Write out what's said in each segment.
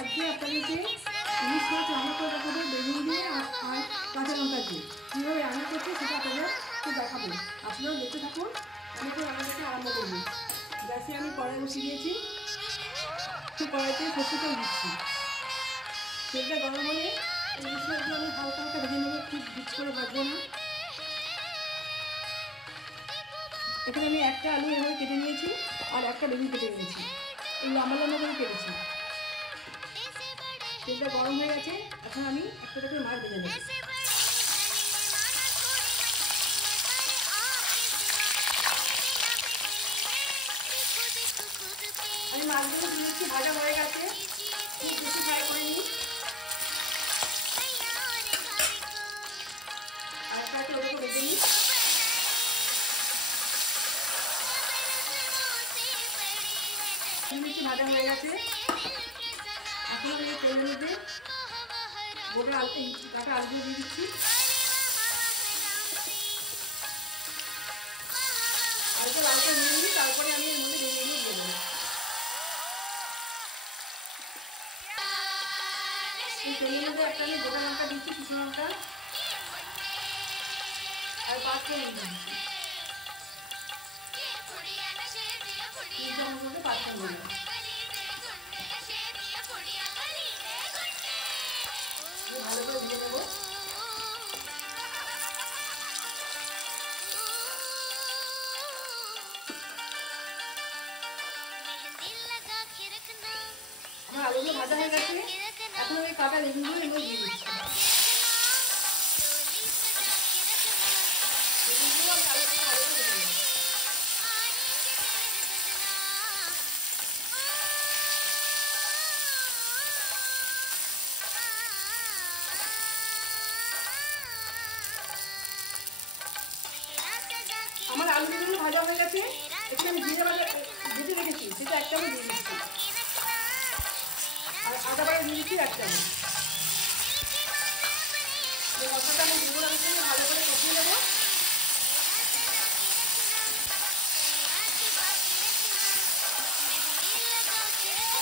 আজকে আপনাদেরকে ইলিশ মাছ রান্না করে দেখাবো বেগুন দিয়ে আর কাঁচা লঙ্কা দিয়ে। কীভাবে রান্না করছে সেটা আপনাদেরকে দেখাবো। আপনারাও দেখতে থাকুন। আমি তো রান্না করতে আরম্ভ করবো। গ্যাসে আমি কড়াই বসিয়ে দিয়েছি। কড়াইতে সর্ষে তেল দিচ্ছি। তেলটা গরম হলে ইলিশ মাছগুলো আমি হালকা হালকা ভেজে নেবো, খুব ডিপ করে ভাজবো না। এখানে আমি একটা আলু এভাবে কেটে নিয়েছি আর একটা বেগুন কেটে নিয়েছি। এই লম্বা লম্বা করে কেটেছি। তেলটা গরম হয়ে গেছে, এখন আমি একটা করে মাছ ভেজে নেব। আমি মাছগুলো দিয়েছি, ভাজা হয়ে গেছে, খুব বেশি ফ্রাই করে নিই। আর একটা ওটাকে ভেজে নিই। মিনিট ভাজা হয়ে গেছে, এখন আমি তেলের মধ্যে গোটা কাটা আলু দিয়ে দিচ্ছি। আলুটা লালটা নিয়ে নিই, তারপরে আমি এর মধ্যে বেগুনগুলো দিয়ে দেবো। এই তেলের মধ্যে একটা আমি গোটা লঙ্কা দিচ্ছি, শুকনো লঙ্কা আর 5 ফোড়ন দিচ্ছি। 3 চামচ মধ্যে 5 ফোড়ন দিলাম। ভালো করে ভেজে নেবো। আমার আলুগুলো ভাজা হয়ে গেছে, এখন আমি কাটা বেগুনগুলো এগুলো দিয়ে দিচ্ছি। বেগুনগুলো আমি আলু থেকে ভালো করে ভেজে নেবো। আমার আলু বেগুনগুলো ভাজা হয়ে গেছে, এখানে আমি জিরে বাটা বেটে রেখেছি, সেটা একটা আমি দিয়ে দিচ্ছি। আর আদা বাটা দিয়ে দিচ্ছি 1 চামচ। এই মশলাটা আমি বেগুন আলু দিয়ে ভালো করে কষিয়ে নেবো।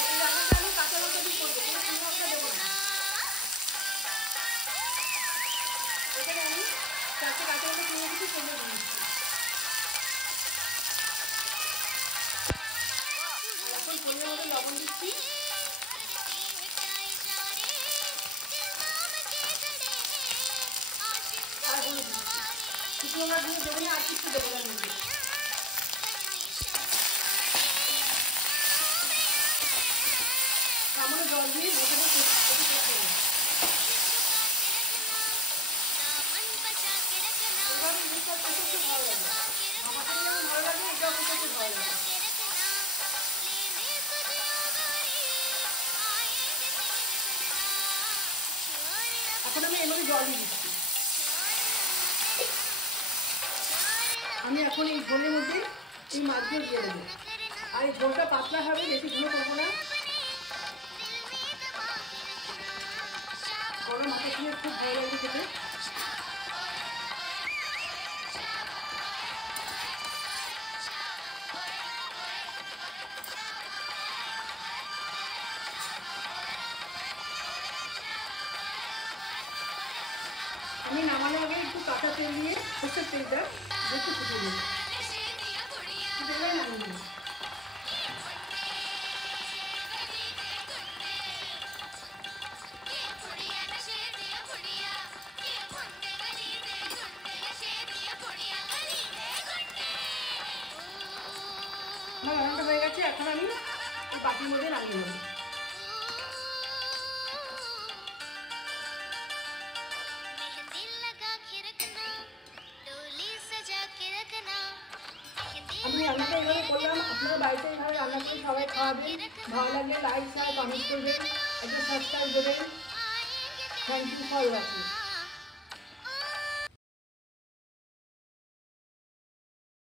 এই রান্নাটা আমি কাঁচা লঙ্কা দিয়ে করবো, কোনো শুকনো লঙ্কা দেবো না। এখানে আমি 4টে কাঁচা লঙ্কা কিনে রেখেছি, সেগুলো দিয়ে দিচ্ছি। এখন পরিমাণ মতো লবণ দিচ্ছি। আর হলুদ দিচ্ছি। শুকনো লঙ্কা দিয়ে দেবেন, আর কিছু দেবো না। সামান্য জল দিয়ে মশলাটা কষিয়ে নেব। এবার ইলিশ মাছ খেতে খুব ভালো লাগে। আমার কাছে যেমন ভালো লাগে, এটাও খেতে খুব ভালো লাগে। এখন আমি এর মধ্যে জল দিয়ে দিচ্ছি। আমি এখন এই ঝোলের মধ্যে এই মাছগুলো দিয়ে দেবো। আর এই ঝোলটা পাতলা হবে, বেশি ঘন করবো না। গরম ভাতের সঙ্গে খুব ভালো লাগবে খেতে। আমি নামানোর আগে একটু কাঁচা তেল দিয়ে সর্ষের তেলটা একটু ফুটিয়ে দিই, নামিয়ে দিই। আমার রান্নাটা হয়ে গেছে, এখন আমি এই বাটির মধ্যে নামিয়ে নেব। আমি রান্নাটা এইভাবে করলাম, আপনারা বাড়িতে এইভাবে রান্না করে সবাই খাওয়াবেন। ভালো লাগলে লাইক শেয়ার কমেন্ট করবেন, একটা সাবস্ক্রাইব দেবেন। Thank you for watching.